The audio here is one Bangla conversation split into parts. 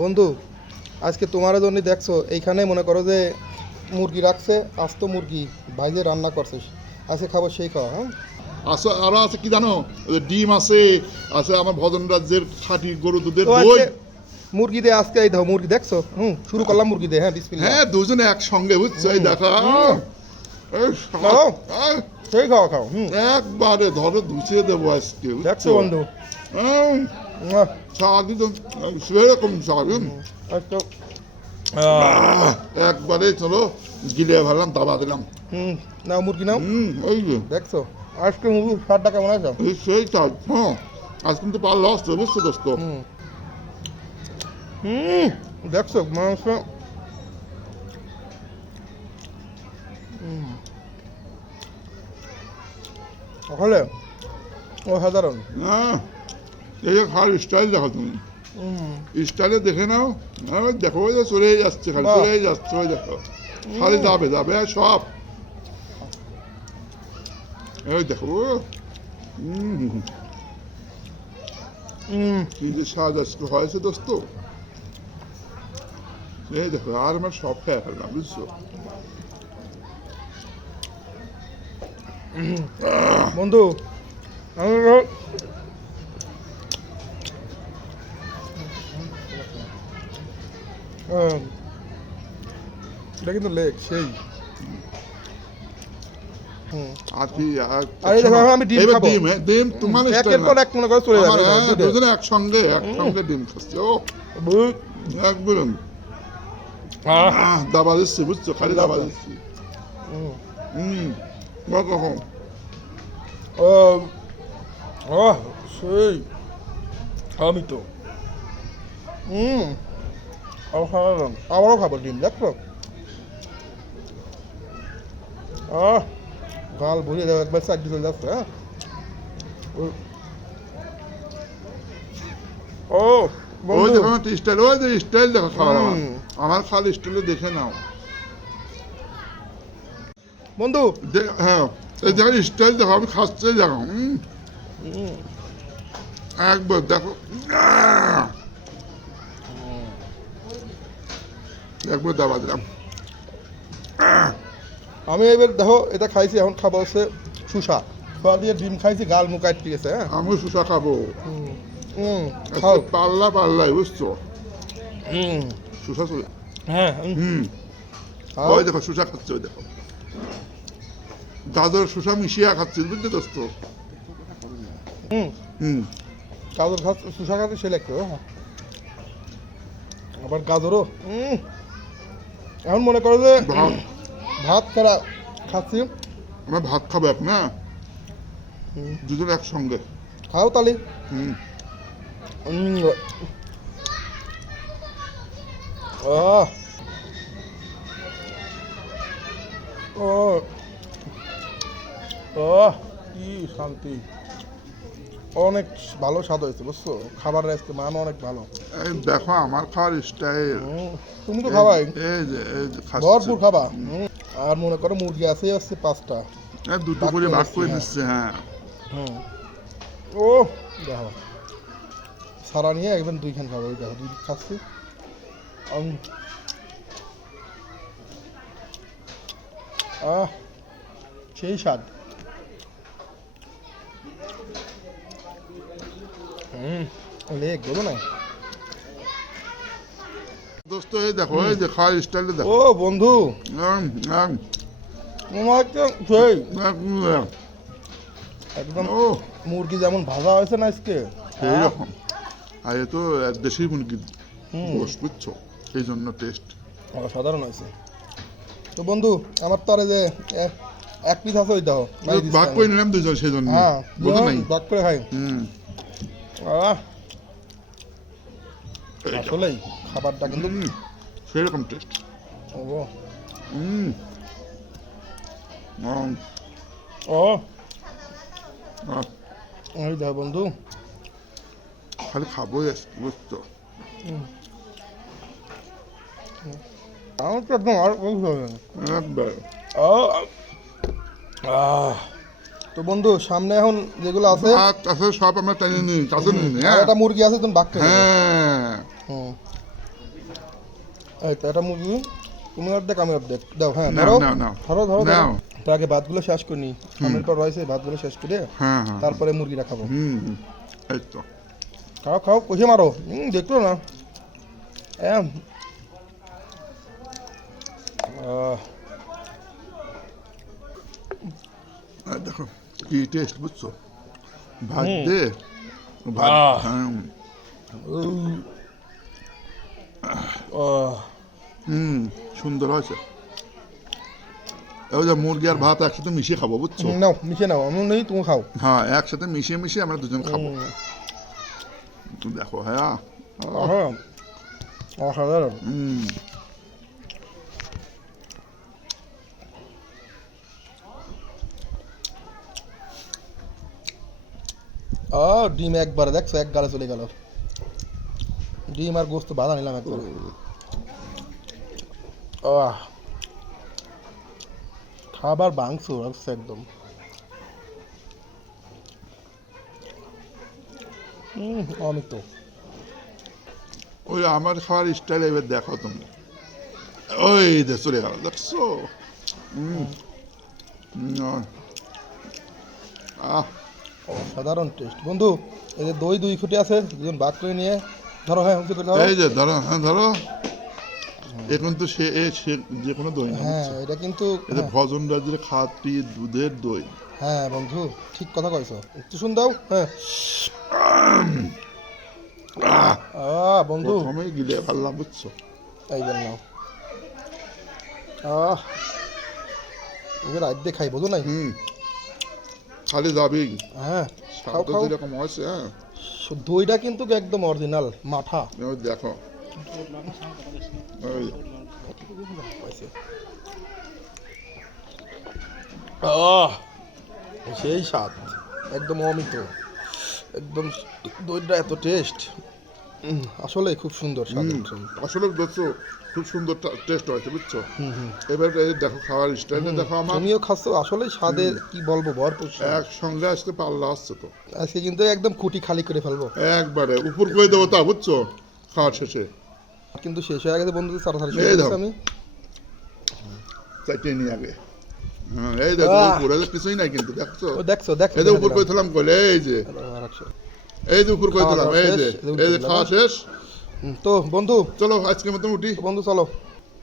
বন্ধু, আজকে তোমার জন্য দেখছো এইখানে মনে করো যে মুরগি রাখছে, আস্ত মুরগি ভাইজে রান্না করছিস, আজকে খাবো সেই খাওয়া। হ্যাঁ, আছে আরো আছে কি জানো, ওই যে ডিম আছে, আছে আমার ভজন রাজ্যের খাঁটি গরু দুধের তো দই। আজকে মুরগি দিয়ে আজকে এই দাও মুরগি দেখছো। শুরু করলাম মুরগি দিয়ে। হ্যাঁ, বিসমিল্লাহ। হ্যাঁ, দুজনে একসঙ্গে বুঝছো, এই দেখা এই নাও। আহ, সেই খাওয়া খাও। একবারে ধরে ধুচিয়ে দেবো আজকে, দেখছো বন্ধু। আহ, স্বাদই তো সেরকম স্বাদ। আজকে একবারে চলো গিলে ভাবলাম, দাবা দিলাম। নাও মুরগি নাও। ওই যে দেখছো আজকে মুরগি স্বাদটা কেমন আছে? এই সেই স্বাদ। হ্যাঁ, আজ কিন্তু পার লস বুঝছো দোস্ত। দেখছো মাংস। তাহলে অসাধারণ। হ্যাঁ, এই যে খাওয়ার স্টাইল দেখো তুমি, স্টাইলে দেখে নাও। দেখো ওই যে চলে যাচ্ছে, খালি বাহ। চলে যাচ্ছে, ওই দেখো খালি যাবে যাবে আর সব। এই দেখো কি যে স্বাদ আজকে হয়েছে দোস্ত। এই দেখো আর আমার সব খেয়ে ফেললাম বুঝছো। বন্ধু, আমি এটা কিন্তু লেগ সেই। আরে দেখো, আমি ডিম এবার খাবো। ডিম, ডিম তোমার একের স্টাইল পর এক মনে করে চলে যাবে এটা, দুধে। দুজনে একসঙ্গে ডিম খাচ্ছে। ও একদম দাবা দিচ্ছি বুঝছো, খালি দাবা দিচ্ছি। কখন সেই আমি তো অসাধারণ। আবারও খাবো ডিম, দেখো। গাল ভরিয়ে দেবো একবার, চারটি চলে যাচ্ছে। হ্যাঁ, ও ওই বন্ধু, দেখো স্টাইল, ওই যে স্টাইল দেখো খাওয়ার আমার খালি স্টাইলে দেখে নাও। বন্ধু। হ্যাঁ, এই দেখো স্টাইল দেখো, আমি খাচ্ছি দেখো। একবার দেখো, একবার দাবা দিলাম। আমি এবার দেখো এটা খাইছি, এখন খাবো হচ্ছে শুষা। শোয়া দিয়ে ডিম খাইছি, গাল মুখ আটকে গেছে। হ্যাঁ, আমি সুসা খাবো। খাও। পাল্লা পাল্লাই বুঝছো, হুম, সুসা চলে। হ্যাঁ, খাও। ওই দেখো সুসা খাচ্ছে, ওই দেখো গাজর সুসা মিশিয়ে খাচ্ছে বুঝলি দোস্ত। গাজর খাচ্ছে, শুষা খাচ্ছে, সে লাগতো। আবার গাজরও। এখন মনে করো যে ভাত খারা খাচ্ছি। আমরা ভাত খাবো এক না, দুজন একসঙ্গে। খাও তালি। কি শান্তি। অনেক ভালো স্বাদ হয়েছে বুঝছো, খাবারের আজকে মান অনেক ভালো। এই দেখো আমার খাওয়ার স্টাইল। তুমি তো খাবাই, এই যে খাচ্ছে। ভরপুর খাবা। আর মনে করো মুরগি আছে 5টা, দুটো করে ভাগ করে নিচ্ছে। হ্যাঁ, ও দেখো সারা নিয়ে একদম দুইখান খাবো। ওই দেখো দুই খাচ্ছি। সেই স্বাদ। লেগ বলো না দোস্ত। এই দেখো এই যে খাওয়ার স্টাইলটা দেখো। ও বন্ধু, তোমার তো সেই একদম মুরগি যেমন ভাজা হয়েছে না আজকে, এইরকম। আর এ তো দেশি মুরগির গোশ বুঝছো, এই জন্য টেস্ট অসাধারণ হয়েছে। তো বন্ধু, আমার তো আর এই যে এক পিস আছে, ওই দাও ভাগ করে নিলাম দুজন, সেই জন্য হ্যাঁ বুঝো নাই। ভাগ করে খাই। আসলেই খাবারটা কিন্তু সেরকম টেস্ট। ওই দাও বন্ধু, খালি খাবোই বুঝতো। আমার তো একদম আর একবার তো বন্ধু, সামনে এখন যেগুলো আছে সব আমরা টানিয়ে নিই, কাছে নিয়ে নিই। আর একটা মুরগি আছে, তুমি বাক করে হ্যাঁ, এই তো এটা মুরগি, তুমি অর্ধেক আমি অর্ধেক দাও। হ্যাঁ নাও, ধরো নাও, নাও। ধরো ধরো নাও। তো আগে ভাতগুলো শেষ করি নি, আমার পর রয়েছে ভাতগুলো শেষ করে হ্যাঁ হ্যাঁ তারপরে মুরগিটা খাবো। এই তো খাও খাও কষে মারো, দেখলো না এম। আর দেখো কি টেস্ট বুঝছো, ভাত দে ভাত। হ্যাঁ সুন্দর হয়েছে। ওই যে মুরগি আর ভাত একসাথে মিশিয়ে খাবো বুঝছো। নাও মিশে নাও, আমি নেই তুমি খাও। হ্যাঁ একসাথে মিশিয়ে মিশিয়ে আমরা দুজন খাবো। তুমি দেখো হ্যাঁ অসাধারণ। ডিম একবারে দেখছো এক গালে চলে গেল। ডিম আর গোস্ত বাঁধা নিলাম একবার। খাবার বাংছো রাখছে একদম। অমিত ওই আমার খাওয়ার স্টাইল এবার দেখো তুমি। ওই দে চলে গেল দেখছো। অসাধারণ টেস্ট বন্ধু। এই যে দই 2 খুঁটি আছে, দুজন ভাগ করে নিয়ে ধরো। হ্যাঁ ধরো। এই যে ধরো, হ্যাঁ ধরো। এখন তো সে যে কোনো দই না হ্যাঁ বুঝছো? এটা কিন্তু এটা ভজন রাজ্যের খাঁটি দুধের দই। হ্যাঁ বন্ধু ঠিক কথা কইছো, একটু শুন দাও। হ্যাঁ বন্ধু প্রথমে গিলে পারলাম বুঝছো। এই জন্য এবার আদ্যে খাই বোঝো নাই। খালি যাবি হ্যাঁ খাও স্বাদ খাও। যেরকম হয়েছে। হ্যাঁ দইটা কিন্তু একদম অরিজিনাল মাঠা। ওই দেখো ওই সেই স্বাদ একদম অমিত, একদম দইটা এত টেস্ট। আসলে খুব সুন্দর স্বাদ। আসলে দেখছো খুব সুন্দর টেস্ট হয়েছে বুঝছো। এবার এই দেখো খাওয়ার স্টাইলটা দেখো আমার। তুমিও খাচ্ছ আসলে স্বাদে কি বলবো ভরপুর স্বাদ। একসঙ্গে আজকে পাল্লা আসছে তো। আজকে কিন্তু একদম খুঁটি খালি করে ফেলবো একবারে উপর করে দেবো তা বুঝছো খাওয়ার শেষে। কিন্তু শেষ হয়ে গেছে বন্ধুদের সারাসারি এই দাও। আমি চাইতে নিয়ে আগে। হ্যাঁ এই দেখো উপরে কিছুই নাই কিন্তু দেখছো। ও দেখছো দেখছো এই যে উপর করে দিলাম কইলে এই যে এই যে উপর করে দিলাম এই যে এই যে খাওয়া শেষ। তো বন্ধু চলো আজকে মতো উঠি। বন্ধু চলো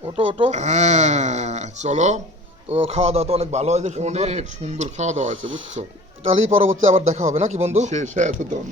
ওটো ওটো। হ্যাঁ চলো। তো খাওয়া দাওয়া তো অনেক ভালো হয়েছে, সুন্দর। অনেক সুন্দর খাওয়া দাওয়া আছে বুঝছো। তাহলেই পরবর্তী আবার দেখা হবে নাকি বন্ধু? শেষ একদম।